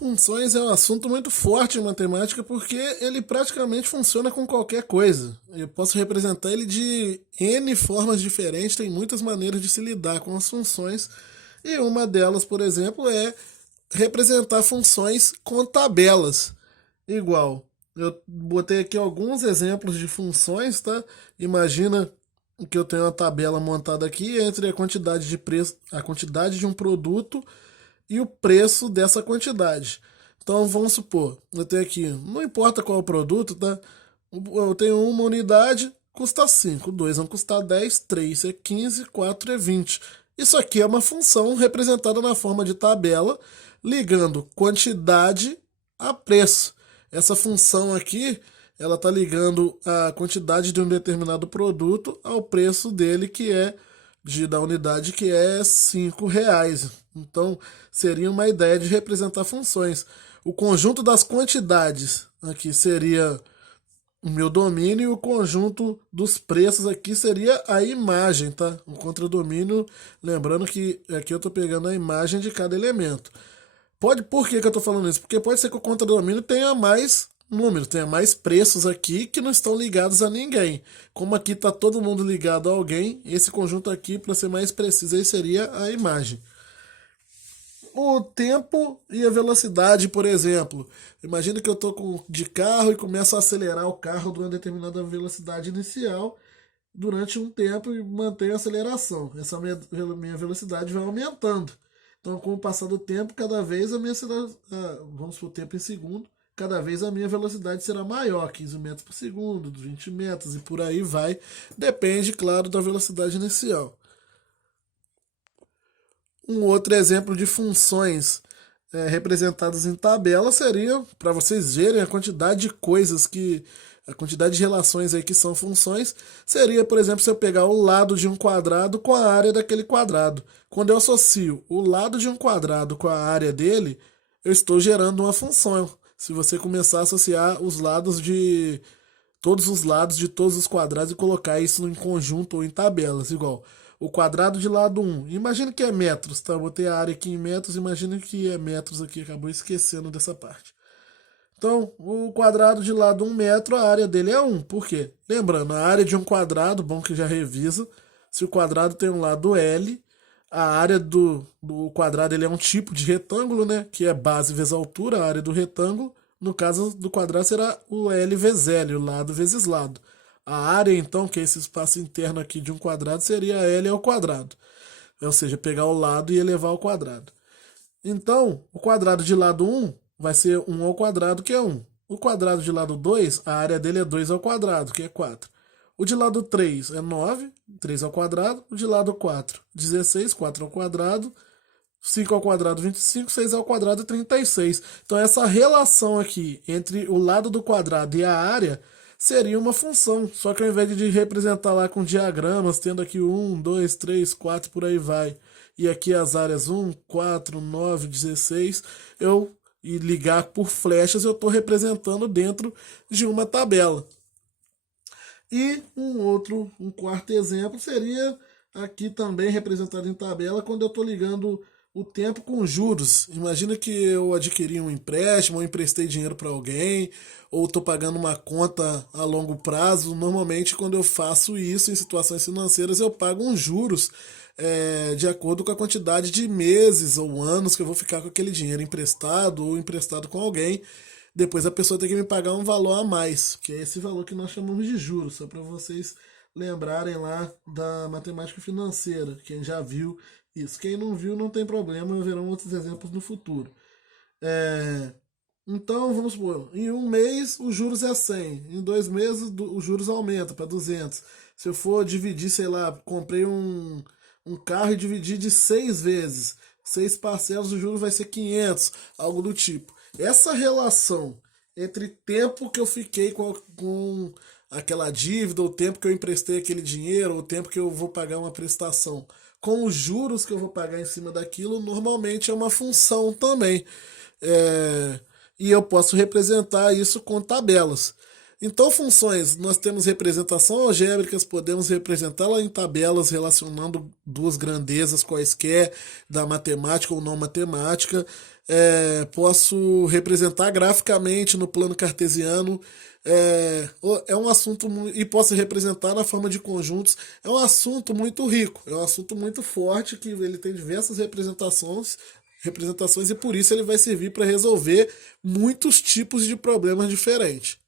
Funções é um assunto muito forte em matemática porque ele praticamente funciona com qualquer coisa. Eu posso representar ele de N formas diferentes, tem muitas maneiras de se lidar com as funções, e uma delas, por exemplo, é representar funções com tabelas. Igual, eu botei aqui alguns exemplos de funções, tá? Imagina que eu tenho uma tabela montada aqui entre a quantidade de preço, a quantidade de um produto e o preço dessa quantidade. Então vamos supor, eu tenho aqui, não importa qual é o produto, tá? Eu tenho uma unidade, custa 5, 2 vão custar 10, 3 é 15, 4 é 20. Isso aqui é uma função representada na forma de tabela, ligando quantidade a preço. Essa função aqui, ela está ligando a quantidade de um determinado produto ao preço dele, que é da unidade, que é R$ 5. Então, seria uma ideia de representar funções. O conjunto das quantidades aqui seria o meu domínio, e o conjunto dos preços aqui seria a imagem, tá? O contradomínio, lembrando que aqui eu estou pegando a imagem de cada elemento. Por que eu estou falando isso? Porque pode ser que o contradomínio tenha mais números, tenha mais preços aqui que não estão ligados a ninguém. Como aqui está todo mundo ligado a alguém, esse conjunto aqui, para ser mais preciso, aí seria a imagem. O tempo e a velocidade, por exemplo. Imagina que eu estou de carro e começo a acelerar o carro de uma determinada velocidade inicial durante um tempo e mantenho a aceleração. Essa minha velocidade vai aumentando. Então, com o passar do tempo, cada vez a minha vamos por tempo em segundo, cada vez a minha velocidade será maior, 15 metros por segundo, 20 metros e por aí vai. Depende, claro, da velocidade inicial. Um outro exemplo de funções representadas em tabela seria, para vocês verem a quantidade de coisas a quantidade de relações aí que são funções, seria, por exemplo, se eu pegar o lado de um quadrado com a área daquele quadrado. Quando eu associo o lado de um quadrado com a área dele, eu estou gerando uma função. Se você começar a associar os lados de todos os lados de todos os quadrados e colocar isso em conjunto ou em tabelas, igual o quadrado de lado um. Imagina que é metros, tá? Eu botei a área aqui em metros, imagina que é metros aqui, acabou esquecendo dessa parte. Então, o quadrado de lado 1 metro, a área dele é 1. Por quê? Lembrando, a área de um quadrado, bom que já revisa, se o quadrado tem um lado L, a área do quadrado ele é um tipo de retângulo, né? Que é base vezes altura, a área do retângulo. No caso do quadrado será o L vezes L, o lado vezes lado. A área, então, que é esse espaço interno aqui de um quadrado, seria L ao quadrado. Ou seja, pegar o lado e elevar ao quadrado. Então, o quadrado de lado 1 vai ser 1 ao quadrado, que é 1. O quadrado de lado 2, a área dele é 2 ao quadrado, que é 4. O de lado 3 é 9, 3 ao quadrado. O de lado 4, 16, 4 ao quadrado. 5 ao quadrado, 25, 6 ao quadrado, 36. Então, essa relação aqui entre o lado do quadrado e a área seria uma função. Só que ao invés de representar lá com diagramas, tendo aqui 1, 2, 3, 4, por aí vai, e aqui as áreas 1, 4, 9, 16, e ligar por flechas, eu estou representando dentro de uma tabela. E um quarto exemplo seria aqui também representado em tabela, quando eu estou ligando o tempo com juros. Imagina que eu adquiri um empréstimo, ou emprestei dinheiro para alguém, ou estou pagando uma conta a longo prazo. Normalmente, quando eu faço isso em situações financeiras, eu pago uns juros de acordo com a quantidade de meses ou anos que eu vou ficar com aquele dinheiro emprestado ou emprestado com alguém. Depois a pessoa tem que me pagar um valor a mais, que é esse valor que nós chamamos de juros, só para vocês lembrarem lá da matemática financeira, quem já viu isso. Quem não viu não tem problema, verão outros exemplos no futuro. É, então, vamos supor, em um mês os juros é 100, em 2 meses os juros aumenta para 200. Se eu for dividir, sei lá, comprei um carro e dividir de 6 vezes, 6 parcelas, o juro vai ser 500, algo do tipo. Essa relação entre tempo que eu fiquei com aquela dívida, o tempo que eu emprestei aquele dinheiro, o tempo que eu vou pagar uma prestação, com os juros que eu vou pagar em cima daquilo, normalmente é uma função também. É, e eu posso representar isso com tabelas. Então, funções, nós temos representação algébricas, podemos representá-la em tabelas relacionando duas grandezas quaisquer da matemática ou não matemática. Posso representar graficamente no plano cartesiano. É um assunto e posso representar na forma de conjuntos. É um assunto muito rico, é um assunto muito forte que ele tem diversas representações e por isso ele vai servir para resolver muitos tipos de problemas diferentes.